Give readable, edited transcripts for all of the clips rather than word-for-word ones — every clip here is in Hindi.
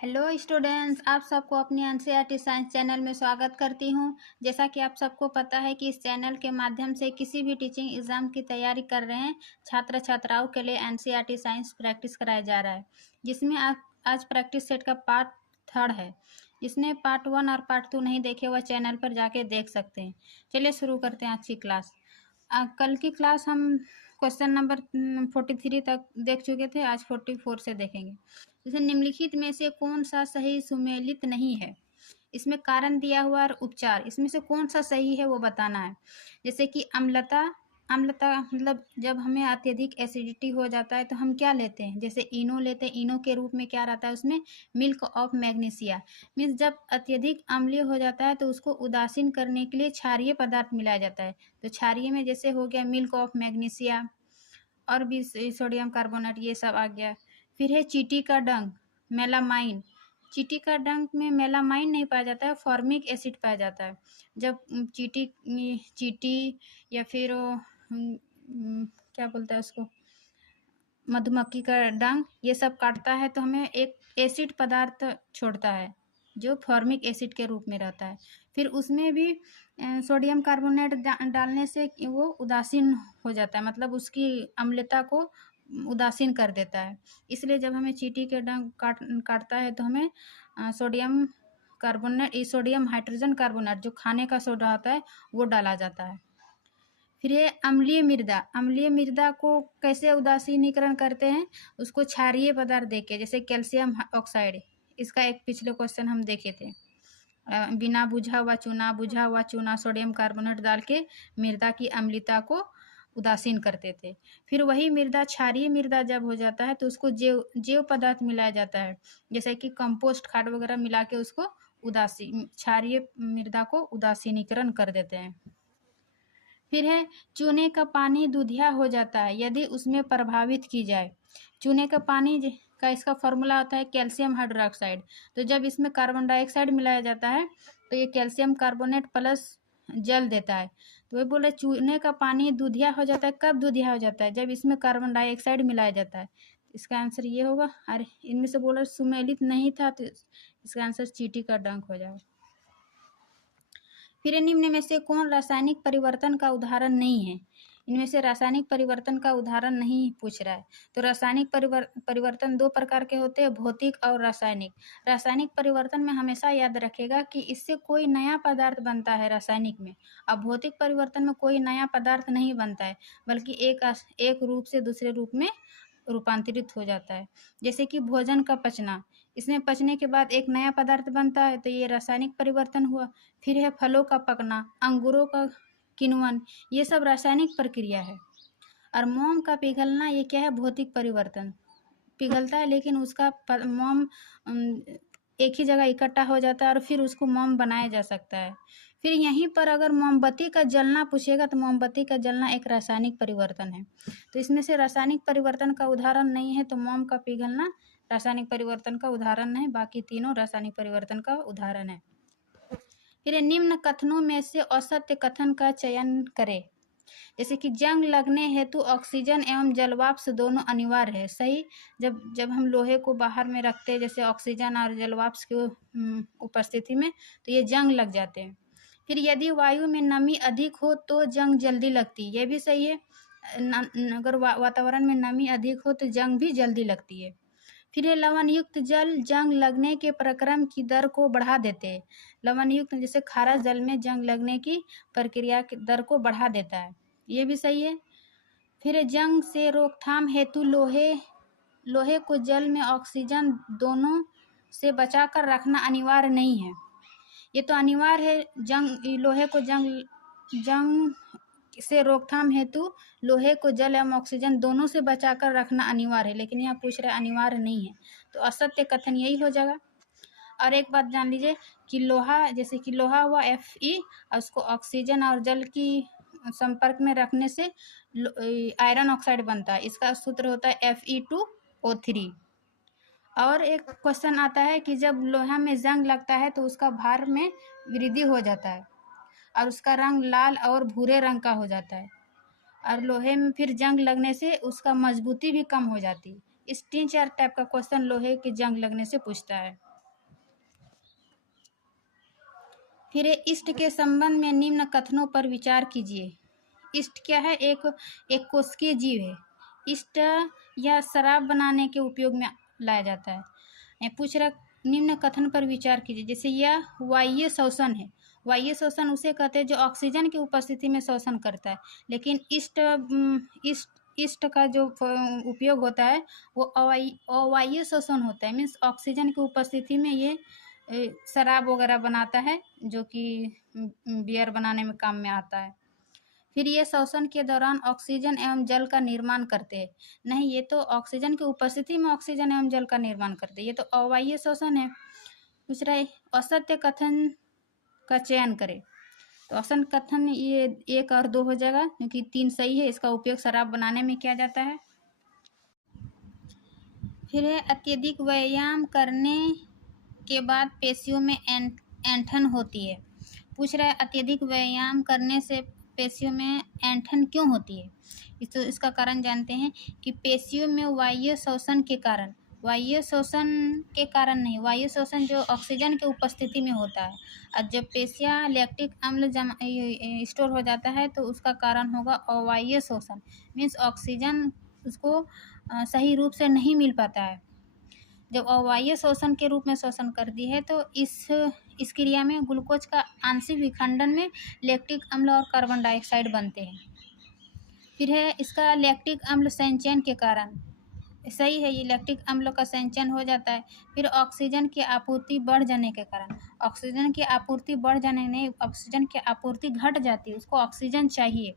हेलो स्टूडेंट्स, आप सबको अपनी एनसीईआरटी साइंस चैनल में स्वागत करती हूं। जैसा कि आप सबको पता है कि इस चैनल के माध्यम से किसी भी टीचिंग एग्ज़ाम की तैयारी कर रहे हैं छात्र छात्राओं के लिए एनसीईआरटी साइंस प्रैक्टिस कराया जा रहा है, जिसमें आज प्रैक्टिस सेट का पार्ट 3 है। जिसने पार्ट 1 और पार्ट 2 नहीं देखे वह चैनल पर जाके देख सकते हैं। चलिए शुरू करते हैं आज की क्लास। कल की क्लास हम क्वेश्चन नंबर 43 तक देख चुके थे, आज 44 से देखेंगे। जैसे निम्नलिखित में से कौन सा सही सुमेलित नहीं है। इसमें कारण दिया हुआ और उपचार, इसमें से कौन सा सही है वो बताना है। जैसे कि अम्लता मतलब जब हमें अत्यधिक एसिडिटी हो जाता है तो हम क्या लेते हैं, जैसे इनो लेते हैं। इनो के रूप में क्या रहता है उसमें, मिल्क ऑफ मैग्नीशिया। मीन्स जब अत्यधिक अम्लीय हो जाता है तो उसको उदासीन करने के लिए क्षारीय पदार्थ मिलाया जाता है। तो क्षारीय में जैसे हो गया मिल्क ऑफ मैग्नीशिया और भी सोडियम कार्बोनेट, ये सब आ गया। फिर है चींटी का डंक, मेलामाइन। चींटी का डंक में मेलामाइन नहीं पाया जाता है, फॉर्मिक एसिड पाया जाता है। जब चींटी या फिर क्या बोलते हैं उसको, मधुमक्खी का डंक, ये सब काटता है तो हमें एक एसिड पदार्थ छोड़ता है जो फॉर्मिक एसिड के रूप में रहता है। फिर उसमें भी सोडियम कार्बोनेट डालने से वो उदासीन हो जाता है, मतलब उसकी अम्लता को उदासीन कर देता है। इसलिए जब हमें चींटी के डंक काटता है तो हमें सोडियम सोडियम हाइड्रोजन कार्बोनेट जो खाने का सोडा होता है वो डाला जाता है। फिर ये अम्लीय मृदा, अम्लीय मृदा को कैसे उदासीनीकरण करते हैं, उसको क्षारीय पदार्थ देके, जैसे कैल्शियम ऑक्साइड। इसका एक पिछले क्वेश्चन हम देखे थे। बिना बुझा हुआ चूना सोडियम कार्बोनेट डाल के मृदा की अम्लता को उदासीन करते थे। फिर वही मृदा क्षारीय मृदा जब हो जाता है तो उसको जैव पदार्थ मिलाया जाता है, जैसे कि कंपोस्ट खाद वगैरह मिला के उसको क्षारीय मृदा को उदासीनीकरण कर देते हैं। फिर है चूने का पानी दूधिया हो जाता है यदि उसमें प्रभावित की जाए। चूने का पानी का इसका फॉर्मूला होता है कैल्शियम हाइड्रोक्साइड। तो जब इसमें कार्बन डाइऑक्साइड मिलाया जाता है तो ये कैल्शियम कार्बोनेट प्लस जल देता है। तो वही बोल रहे चूने का पानी दूधिया हो जाता है। कब दूधिया हो जाता है, जब इसमें कार्बन डाइऑक्साइड मिलाया जाता है। इसका आंसर ये होगा। अरे इनमें से बोल रहे सुमेलित नहीं था तो इसका आंसर चींटी का डंक हो जाएगा। फिर निम्न में से कौन रासायनिक परिवर्तन का उदाहरण नहीं है। इनमें से रासायनिक परिवर्तन का उदाहरण नहीं पूछ रहा है। तो रासायनिक परिवर्तन 2 प्रकार के होते हैं, भौतिक और रासायनिक। रासायनिक परिवर्तन में हमेशा याद रखेगा कि इससे कोई नया पदार्थ बनता है रासायनिक में। अब भौतिक परिवर्तन में कोई नया पदार्थ नहीं बनता है, बल्कि एक रूप से दूसरे रूप में रूपांतरित हो जाता है। जैसे कि भोजन का पचना, इसमें पचने के बाद एक नया पदार्थ बनता है तो ये रासायनिक परिवर्तन हुआ। फिर है फलों का पकना, अंगूरों का किण्वन, ये सब रासायनिक प्रक्रिया है। और मोम का पिघलना, ये क्या है, भौतिक परिवर्तन। पिघलता है लेकिन उसका मोम एक ही जगह इकट्ठा हो जाता है और फिर उसको मोम बनाया जा सकता है। फिर यहीं पर अगर मोमबत्ती का जलना पूछेगा तो मोमबत्ती का जलना एक रासायनिक परिवर्तन है। तो इसमें से रासायनिक परिवर्तन का उदाहरण नहीं है, तो मोम का पिघलना रासायनिक परिवर्तन का उदाहरण है, बाकी तीनों रासायनिक परिवर्तन का उदाहरण है। फिर निम्न कथनों में से असत्य कथन का चयन करें। जैसे कि जंग लगने हेतु ऑक्सीजन एवं जलवाष्प दोनों अनिवार्य है। सही। जब हम लोहे को बाहर में रखते हैं, जैसे ऑक्सीजन और जलवाष्प की उपस्थिति में, तो ये जंग लग जाते हैं। फिर यदि वायु में नमी अधिक हो तो जंग जल्दी लगती है, ये भी सही है। अगर वातावरण में नमी अधिक हो तो जंग भी जल्दी लगती है। फिर ये लवण युक्त जल जंग लगने के प्रक्रम की दर को बढ़ा देते हैं। लवण युक्त जैसे खारा जल में जंग लगने की प्रक्रिया की दर को बढ़ा देता है, ये भी सही है। फिर जंग से रोकथाम हेतु लोहे को जल में ऑक्सीजन दोनों से बचाकर रखना अनिवार्य नहीं है। ये तो अनिवार्य है, लोहे को जंग से रोकथाम हेतु लोहे को जल एवं ऑक्सीजन दोनों से बचाकर रखना अनिवार्य है, लेकिन यहाँ पूछ रहे अनिवार्य नहीं है, तो असत्य कथन यही हो जाएगा। और एक बात जान लीजिए कि लोहा, जैसे कि लोहा हुआ Fe और उसको ऑक्सीजन और जल की संपर्क में रखने से आयरन ऑक्साइड बनता है, इसका सूत्र होता है Fe2O3। और एक क्वेश्चन आता है कि जब लोहा में जंग लगता है तो उसका भार में वृद्धि हो जाता है और उसका रंग लाल और भूरे रंग का हो जाता है, और लोहे में फिर जंग लगने से उसका मजबूती भी कम हो जाती है। इस 3-4 टाइप का क्वेश्चन लोहे की जंग लगने से पूछता है। फिर ईस्ट के संबंध में निम्न कथनों पर विचार कीजिए। ईस्ट क्या है? एक कोशिकीय जीव है। ईस्ट यह शराब बनाने के उपयोग में लाया जाता है। पूछ रहा निम्न कथन पर विचार कीजिए। जैसे यह वाह्य शोषण है। वाह्य शोषण उसे कहते हैं जो ऑक्सीजन की उपस्थिति में शोषण करता है। लेकिन ईस्ट का जो उपयोग होता है वो अवाह्य शोषण होता है। मीन्स ऑक्सीजन की उपस्थिति में ये शराब वगैरह बनाता है, जो कि बियर बनाने में काम में आता है। फिर ये श्वसन के दौरान ऑक्सीजन एवं जल का निर्माण करते हैं। नहीं, ये तो ऑक्सीजन की उपस्थिति में ऑक्सीजन एवं जल का निर्माण करते हैं, ये तो अवाह्य श्वसन है। दूसरा असत्य कथन का चयन करें। तो असत्य कथन ये 1 और 2 हो जाएगा, क्योंकि 3 सही है। इसका उपयोग शराब बनाने में किया जाता है। फिर है अत्यधिक व्यायाम करने के बाद पेशियों में ऐंठन होती है। पूछ रहा है अत्यधिक व्यायाम करने से पेशियों में ऐंठन क्यों होती है? इसका कारण जानते हैं कि पेशियों में वाह्य शोषण के कारण, वाह्य शोषण के कारण नहीं, वाह्य शोषण जो ऑक्सीजन की उपस्थिति में होता है। और जब पेशियाँ लैक्टिक अम्ल स्टोर हो जाता है तो उसका कारण होगा अवाह्य शोषण। मीन्स ऑक्सीजन उसको सही रूप से नहीं मिल पाता है। जब अवाह्य शोषण के रूप में शोषण करती है तो इस क्रिया में ग्लूकोज का आंशिक विखंडन में लैक्टिक अम्ल और कार्बन डाइऑक्साइड बनते हैं। फिर है इसका लैक्टिक अम्ल संचयन के कारण, सही है, ये लैक्टिक अम्ल का संचयन हो जाता है। फिर ऑक्सीजन की आपूर्ति बढ़ जाने के कारण, ऑक्सीजन की आपूर्ति बढ़ जाने में ऑक्सीजन की आपूर्ति घट जाती है, उसको ऑक्सीजन चाहिए।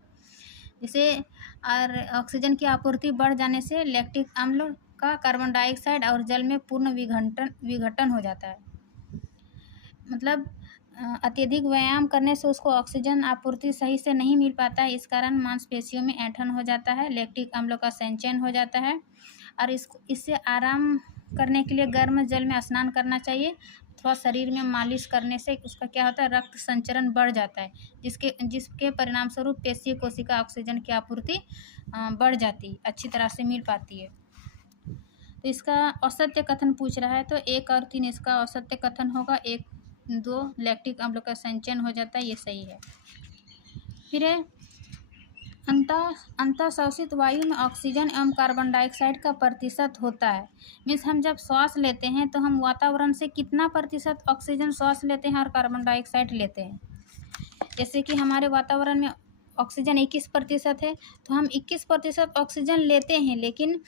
जैसे और ऑक्सीजन की आपूर्ति बढ़ जाने से लैक्टिक अम्ल का कार्बन डाइऑक्साइड और जल में पूर्ण विघटन हो जाता है। मतलब अत्यधिक व्यायाम करने से उसको ऑक्सीजन आपूर्ति सही से नहीं मिल पाता है। इस कारण मांसपेशियों में ऐंठन हो जाता है, लैक्टिक अम्ल का संचयन हो जाता है। और इससे आराम करने के लिए गर्म जल में स्नान करना चाहिए। थोड़ा शरीर में मालिश करने से उसका क्या होता है, रक्त संचरण बढ़ जाता है, जिसके परिणाम स्वरूप पेशीय कोशिका ऑक्सीजन की आपूर्ति बढ़ जाती, अच्छी तरह से मिल पाती है। तो इसका असत्य कथन पूछ रहा है, तो 1 और 3 इसका असत्य कथन होगा। 1, 2 लैक्टिक अम्ल का संचयन हो जाता है, ये सही है। फिर है अंतःश्वसित वायु में ऑक्सीजन एवं कार्बन डाइऑक्साइड का प्रतिशत होता है। मीन्स हम जब श्वास लेते हैं तो हम वातावरण से कितना प्रतिशत ऑक्सीजन श्वास लेते हैं और कार्बन डाइऑक्साइड लेते हैं। जैसे कि हमारे वातावरण में ऑक्सीजन 21% है, तो हम 21% ऑक्सीजन लेते हैं, लेकिन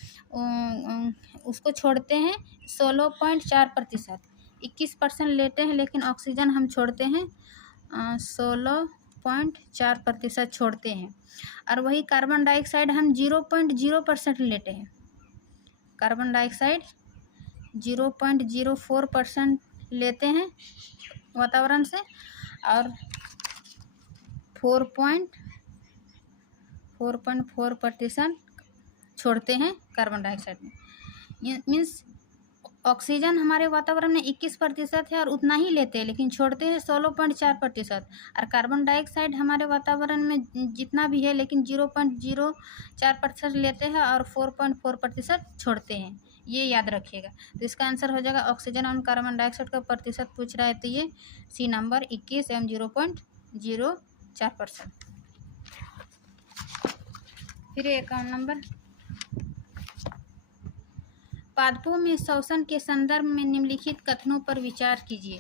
उसको छोड़ते हैं 16.4%। 21% लेते हैं लेकिन ऑक्सीजन हम छोड़ते हैं 16.4% छोड़ते हैं। और वही कार्बन डाइऑक्साइड हम 0.0% लेते हैं। कार्बन डाइऑक्साइड 0.04% लेते हैं वातावरण से, और 4.4% छोड़ते हैं कार्बन डाइऑक्साइड में। मीन्स ऑक्सीजन हमारे वातावरण में 21% है और उतना ही लेते हैं, लेकिन छोड़ते हैं 16.4%। और कार्बन डाइऑक्साइड हमारे वातावरण में जितना भी है लेकिन 0.04% लेते हैं और 4.4% छोड़ते हैं। ये याद रखिएगा। तो इसका आंसर हो जाएगा ऑक्सीजन और कार्बन डाइऑक्साइड का प्रतिशत पूछ रहा है, तो ये सी नंबर 21 एवं 0.04%। फिर 51 नंबर, पादपों में श्वसन के संदर्भ में निम्नलिखित कथनों पर विचार कीजिए।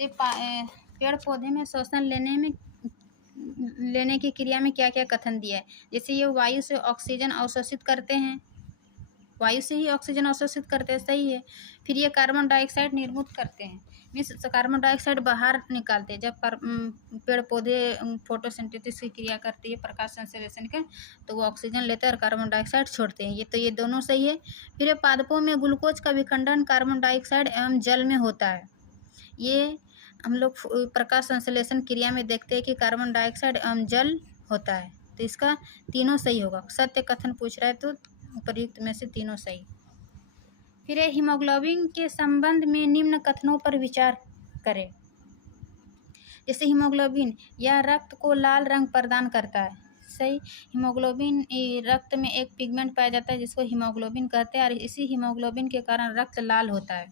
पेड़ पौधे में श्वसन लेने की क्रिया में क्या क्या कथन दिया है। जैसे ये वायु से ऑक्सीजन अवशोषित करते हैं, वायु से ही ऑक्सीजन अवशोषित करते हैं, सही है। फिर ये कार्बन डाइऑक्साइड निर्मुक्त करते हैं, मीन्स कार्बन डाइऑक्साइड बाहर निकालते हैं। जब पेड़ पौधे फोटोसिंथेसिस की क्रिया करती है, प्रकाश संश्लेषण का, तो वो ऑक्सीजन लेते हैं और कार्बन डाइऑक्साइड छोड़ते हैं। ये दोनों सही है। फिर पादपों में ग्लूकोज का विखंडन कार्बन डाइऑक्साइड एवं जल में होता है। ये हम लोग प्रकाश संश्लेषण क्रिया में देखते हैं कि कार्बन डाइऑक्साइड एवं जल होता है, तो इसका तीनों सही होगा। सत्य कथन पूछ रहा है तो उपर्युक्त में से तीनों सही। फिर हीमोग्लोबिन के संबंध में निम्न कथनों पर विचार करें। जैसे हीमोग्लोबिन यह रक्त को लाल रंग प्रदान करता है, सही। हीमोग्लोबिन रक्त में एक पिगमेंट पाया जाता है जिसको हीमोग्लोबिन कहते हैं, और इसी हीमोग्लोबिन के कारण रक्त लाल होता है।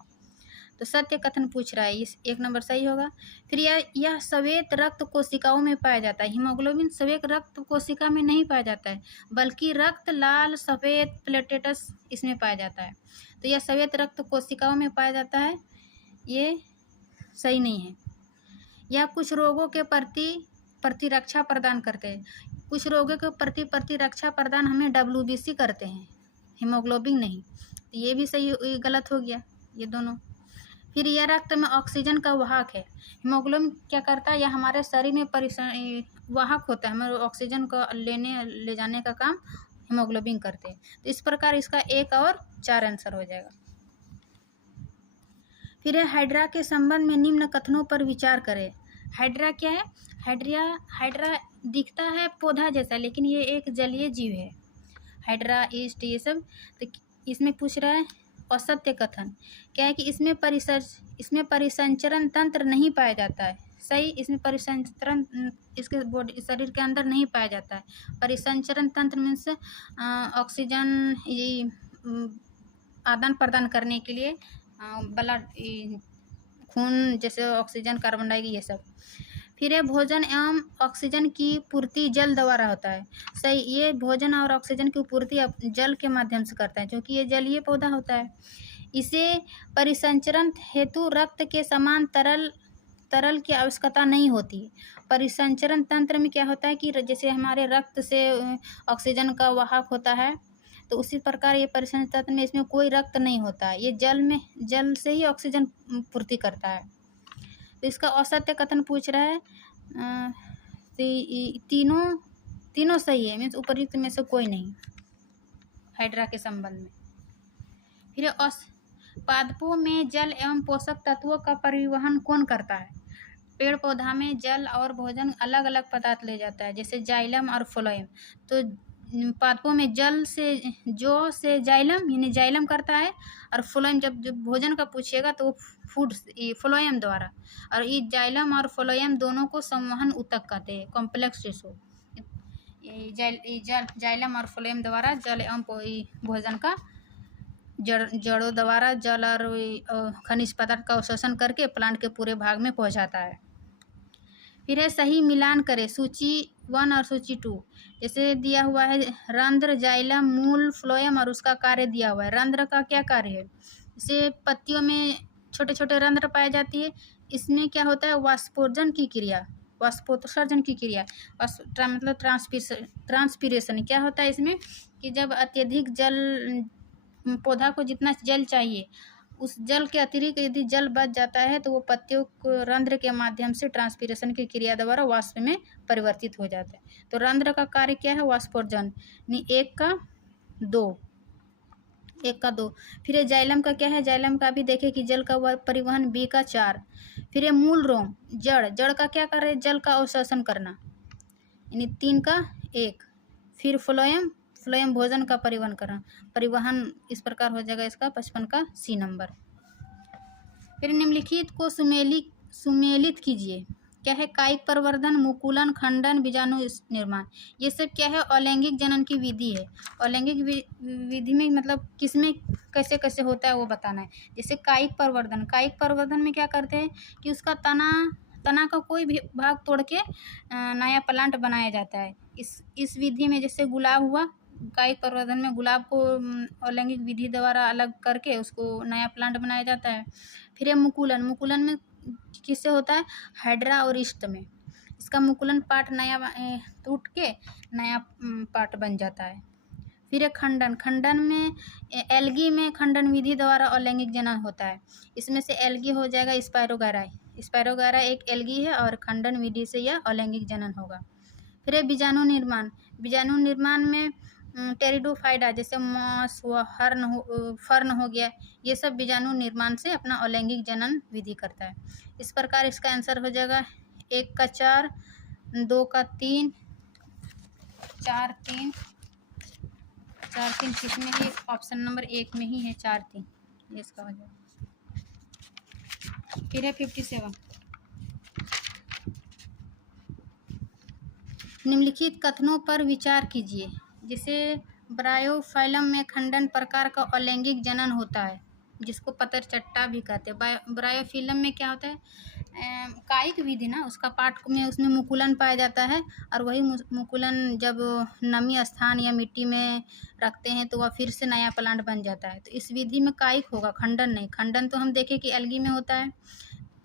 तो सत्य कथन पूछ रहा है, इस 1 नंबर सही होगा। फिर यह श्वेत रक्त कोशिकाओं में पाया जाता है। हीमोग्लोबिन श्वेत रक्त कोशिका में नहीं पाया जाता है, बल्कि रक्त लाल सफ़ेद प्लेटेट्स इसमें पाया जाता है। तो यह श्वेत रक्त कोशिकाओं में पाया जाता है, ये सही नहीं है। यह कुछ रोगों के प्रति प्रतिरक्षा प्रदान करते हैं। कुछ रोगों के प्रति प्रतिरक्षा प्रदान हमें WBC करते हैं, हीमोग्लोबिन नहीं। तो ये भी सही गलत हो गया ये दोनों। फिर यह रक्त में ऑक्सीजन का वाहक है। हीमोग्लोबिन क्या करता है, यह हमारे शरीर में वाहक होता है, हमारे ऑक्सीजन को ले जाने का काम हीमोग्लोबिन करते हैं। तो इस प्रकार इसका 1 और 4 आंसर हो जाएगा। फिर हाइड्रा के संबंध में निम्न कथनों पर विचार करें। हाइड्रा क्या है? हाइड्रा दिखता है पौधा जैसा, लेकिन ये एक जलीय जीव है। हाइड्रा, ईस्ट, ये सब। तो इसमें पूछ रहा है असत्य कथन क्या है कि इसमें परिसंचरण तंत्र नहीं पाया जाता है। सही, इसमें परिसंचरण इसके बॉडी शरीर के अंदर नहीं पाया जाता है। परिसंचरण तंत्र मीन्स ऑक्सीजन आदान प्रदान करने के लिए ब्लड, खून जैसे ऑक्सीजन, कार्बन डाइऑक्साइड, ये सब। फिर ये भोजन एवं ऑक्सीजन की पूर्ति जल द्वारा होता है। सही, ये भोजन और ऑक्सीजन की पूर्ति जल के माध्यम से करता है, क्योंकि ये जलीय पौधा होता है। इसे परिसंचरण हेतु रक्त के समान तरल की आवश्यकता नहीं होती। परिसंचरण तंत्र में क्या होता है कि जैसे हमारे रक्त से ऑक्सीजन का वाहक होता है, तो उसी प्रकार ये परिसंचरण तंत्र में इसमें कोई रक्त नहीं होता है, ये जल से ही ऑक्सीजन पूर्ति करता है। तो इसका असत्य कथन पूछ रहा है। तीनों सही है, मीन्स उपयुक्त में से कोई नहीं हाइड्रा के संबंध में। फिर पादपों में जल एवं पोषक तत्वों का परिवहन कौन करता है? पेड़ पौधा में जल और भोजन अलग अलग पदार्थ ले जाता है, जैसे जाइलम और फ्लोएम। तो पादपों में जल से जाइलम यानी जाइलम करता है, और फ्लोएम जब भोजन का पूछेगा तो फूड फ्लोएम द्वारा। और ये जाइलम और फ्लोएम दोनों को संवहन ऊतक कहते हैं, कॉम्प्लेक्स टिश्यू। जाइलम और फ्लोएम द्वारा जल एवं भोजन का जड़ों द्वारा जल और खनिज पदार्थ का अवशोषण करके प्लांट के पूरे भाग में पहुंचाता है। फिर है सही मिलान करें सूची 1 और सूची 2। जैसे दिया हुआ है रंध्र, जाइलम, मूल, फ्लोएम और उसका कार्य दिया हुआ है। रंध्र का क्या कार्य है? जैसे पत्तियों में छोटे छोटे रंध्र पाए जाती है, इसमें क्या होता है वाष्पोत्सर्जन की क्रिया, मतलब ट्रांसपीरेशन। क्या होता है इसमें कि जब अत्यधिक जल, पौधा को जितना जल चाहिए उस जल के अतिरिक्त यदि जल बच जाता है तो वो पत्तियों को रंध्र के माध्यम से ट्रांसपीरेशन की क्रिया द्वारा वाष्प में परिवर्तित हो जाता है। तो रंध्र का कार्य क्या है? वाष्पोत्सर्जन। 1 का 2। फिर ये जाइलम का क्या है? जाइलम का भी देखें कि जल का परिवहन। B का 4। फिर ये मूल रोम, जड़ का क्या कार्य है? जल का अवशोषण करना, यानी 3 का 1। फिर फ्लोएम भोजन का परिवहन इस प्रकार हो जाएगा इसका 55 का C नंबर। फिर निम्नलिखित को सुमेलित कीजिए। क्या है? कायिक प्रवर्धन, मुकुलन, खंडन, बीजाणु निर्माण। ये सब क्या है? अलैंगिक जनन की विधि है। अलैंगिक विधि में मतलब किसमें कैसे कैसे होता है वो बताना है। जैसे कायिक प्रवर्धन में क्या करते हैं कि उसका तना का कोई भी भाग तोड़ के नया प्लांट बनाया जाता है। इस विधि में जैसे गुलाब हुआ, कायिक प्रवर्धन में गुलाब को अलैंगिक विधि द्वारा अलग करके उसको नया प्लांट बनाया जाता है। फिर मुकुलन में किससे होता है? हाइड्रा और ईस्ट में। इसका मुकुलन पार्ट नया टूट के नया पार्ट बन जाता है। फिर खंडन में एल्गी में खंडन विधि द्वारा अलैंगिक जनन होता है। इसमें से एल्गी हो जाएगा स्पायरोगारा एक एल्गी है और खंडन विधि से यह अलैंगिक जनन होगा। फिर बीजाणु निर्माण में टेरिडोफाइटा जैसे मॉस व फर्न हो गया, ये सब बीजाणु निर्माण से अपना अलैंगिक जनन विधि करता है। इस प्रकार इसका आंसर हो जाएगा 1 का 4, 2 का 3, 4 3 किसमें है? ऑप्शन नंबर 1 में ही है 4 3, ये इसका हो जाएगा। फिर है 57। निम्नलिखित कथनों पर विचार कीजिए। जैसे ब्रायोफाइलम में खंडन प्रकार का अलैंगिक जनन होता है। जिसको पतर चट्टा भी कहते हैं। ब्रायोफिल्म में क्या होता है, कायिक विधि ना, उसका पाठ में उसमें मुकुलन पाया जाता है, और वही मुकुलन जब नमी स्थान या मिट्टी में रखते हैं तो वह फिर से नया प्लांट बन जाता है। तो इस विधि में कायिक होगा, खंडन नहीं। खंडन तो हम देखें कि एल्गी में होता है।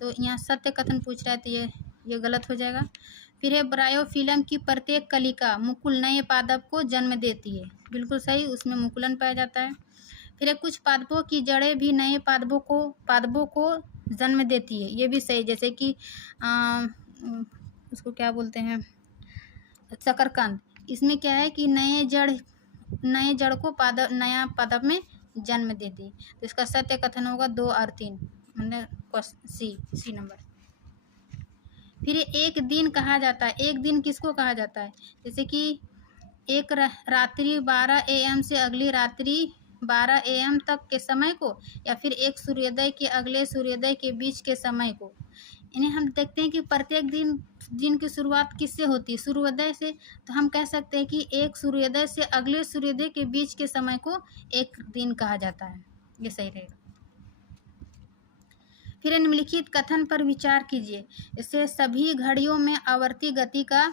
तो यहाँ सत्य कथन पूछ रहा है, तो ये गलत हो जाएगा। फिर है ब्रायोफिल्म की प्रत्येक कलिका मुकुल नए पादप को जन्म देती है, बिल्कुल सही, उसमें मुकुलन पाया जाता है। फिर है कुछ पादपों की जड़ें भी नए पादपों को जन्म देती है, ये भी सही। जैसे कि उसको क्या बोलते हैं, शकरकंद, इसमें क्या है कि नए जड़ को नया पादप में जन्म देती है। तो इसका सत्य कथन होगा 2 और 3, मतलब सी नंबर। फिर एक दिन कहा जाता है, एक दिन किसको कहा जाता है, जैसे कि एक रात्रि 12 AM से अगली रात्रि 12 AM तक के समय को, या फिर एक सूर्योदय के अगले सूर्योदय के बीच के समय को। इन्हें हम देखते हैं कि प्रत्येक दिन की शुरुआत किससे होती है, सूर्योदय से। तो हम कह सकते हैं कि एक सूर्योदय से अगले सूर्योदय के बीच के समय को एक दिन कहा जाता है, ये सही रहेगा। फिर निम्नलिखित कथन पर विचार कीजिए, इससे सभी घड़ियों में आवर्ती गति का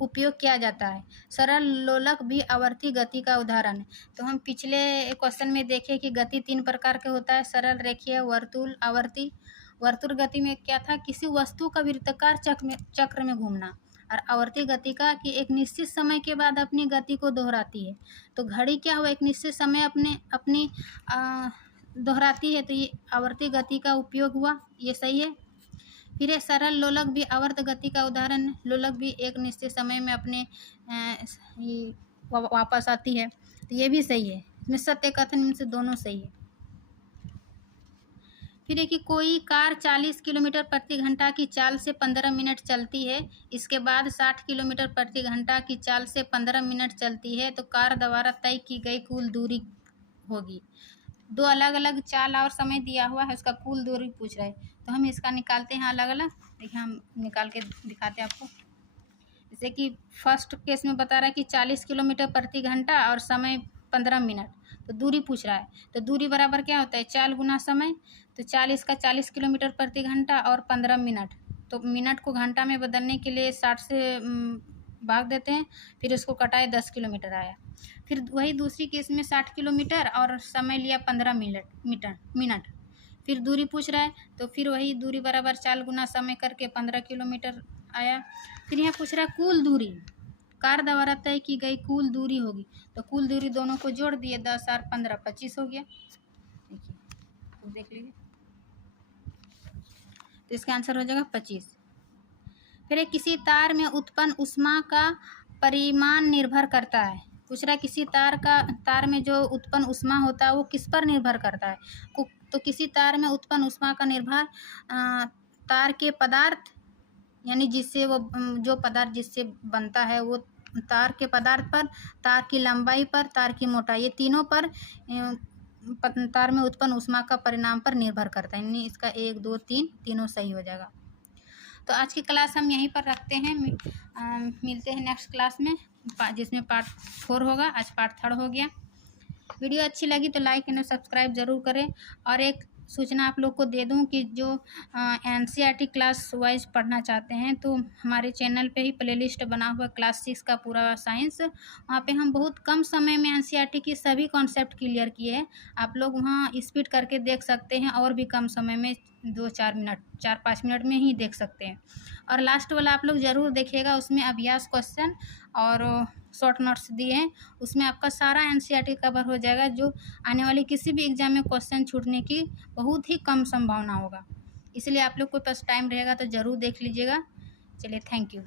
उपयोग किया जाता है, सरल लोलक भी आवर्ती गति का उदाहरण है। तो हम पिछले क्वेश्चन में देखे कि गति 3 प्रकार के होता है, सरल, रेखीय, वर्तुल, आवर्ती। वर्तुल गति में क्या था, किसी वस्तु का वृत्ताकार चक्र में घूमना, और आवर्ती गति का कि एक निश्चित समय के बाद अपनी गति को दोहराती है। तो घड़ी क्या हुआ, एक निश्चित समय अपनी दोहराती है, तो ये आवर्ती गति का उपयोग हुआ, ये सही है। फिर सरल लोलक भी आवर्त गति का उदाहरण है, लोलक भी एक निश्चित समय में अपने वापस आती है, तो ये भी सही है। इसमें सत्य कथन इनसे दोनों सही है। फिर है कि कोई कार 40 किलोमीटर प्रति घंटा की चाल से 15 मिनट चलती है, इसके बाद 60 किलोमीटर प्रति घंटा की चाल से 15 मिनट चलती है, तो कार द्वारा तय की गई कुल दूरी होगी। 2 अलग अलग चाल और समय दिया हुआ है, उसका कुल दूरी पूछ रहा है, तो हम इसका निकालते हैं अलग अलग। देखिए हम निकाल के दिखाते हैं आपको। जैसे कि फर्स्ट केस में बता रहा है कि 40 किलोमीटर प्रति घंटा और समय 15 मिनट, तो दूरी पूछ रहा है। तो दूरी बराबर क्या होता है, चाल गुना समय। तो 40 का 40 किलोमीटर प्रति घंटा और 15 मिनट, तो मिनट को घंटा में बदलने के लिए 60 से भाग देते हैं, फिर उसको कटाए 10 किलोमीटर आया। फिर वही दूसरी केस में 60 किलोमीटर और समय लिया 15 मिनट। फिर दूरी पूछ रहा है, तो फिर वही दूरी बराबर चाल गुना समय करके 15 किलोमीटर आया। फिर यहाँ पूछ रहा है कुल दूरी, कार द्वारा तय की गई कुल दूरी होगी, तो कुल दूरी दोनों को जोड़ दिए, 10 और 15 25 हो गया। देखिए तो देख लीजिए, तो इसका आंसर हो जाएगा 25। फिर किसी तार में उत्पन्न ऊष्मा का परिमाण निर्भर करता है, पूछ रहा है किसी तार में जो उत्पन्न ऊष्मा होता है वो किस पर निर्भर करता है। तो किसी तार में उत्पन्न ऊष्मा का निर्भर तार के पदार्थ, यानी जिससे वो जो पदार्थ जिससे बनता है वो तार के पदार्थ पर, तार की लंबाई पर, तार की मोटाई, ये तीनों पर तार में उत्पन्न ऊष्मा का परिणाम पर निर्भर करता है। यानी इसका 1 2 3 तीनों सही हो जाएगा। तो आज की क्लास हम यहीं पर रखते हैं, मिलते हैं नेक्स्ट क्लास में, जिसमें पार्ट 4 होगा। आज पार्ट 3 हो गया। वीडियो अच्छी लगी तो लाइक एंड सब्सक्राइब ज़रूर करें। और एक सूचना आप लोग को दे दूं कि जो NCERT क्लास वाइज पढ़ना चाहते हैं, तो हमारे चैनल पे ही प्लेलिस्ट बना हुआ क्लास 6 का पूरा साइंस, वहाँ पे हम बहुत कम समय में NCERT की सभी कॉन्सेप्ट क्लियर किए हैं। आप लोग वहाँ स्पीड करके देख सकते हैं, और भी कम समय में 4-5 मिनट में ही देख सकते हैं। और लास्ट वाला आप लोग ज़रूर देखिएगा, उसमें अभ्यास क्वेश्चन और शॉर्ट नोट्स दिए हैं, उसमें आपका सारा NCERT कवर हो जाएगा, जो आने वाले किसी भी एग्जाम में क्वेश्चन छूटने की बहुत ही कम संभावना होगा। इसलिए आप लोग के पास टाइम रहेगा तो ज़रूर देख लीजिएगा। चलिए, थैंक यू।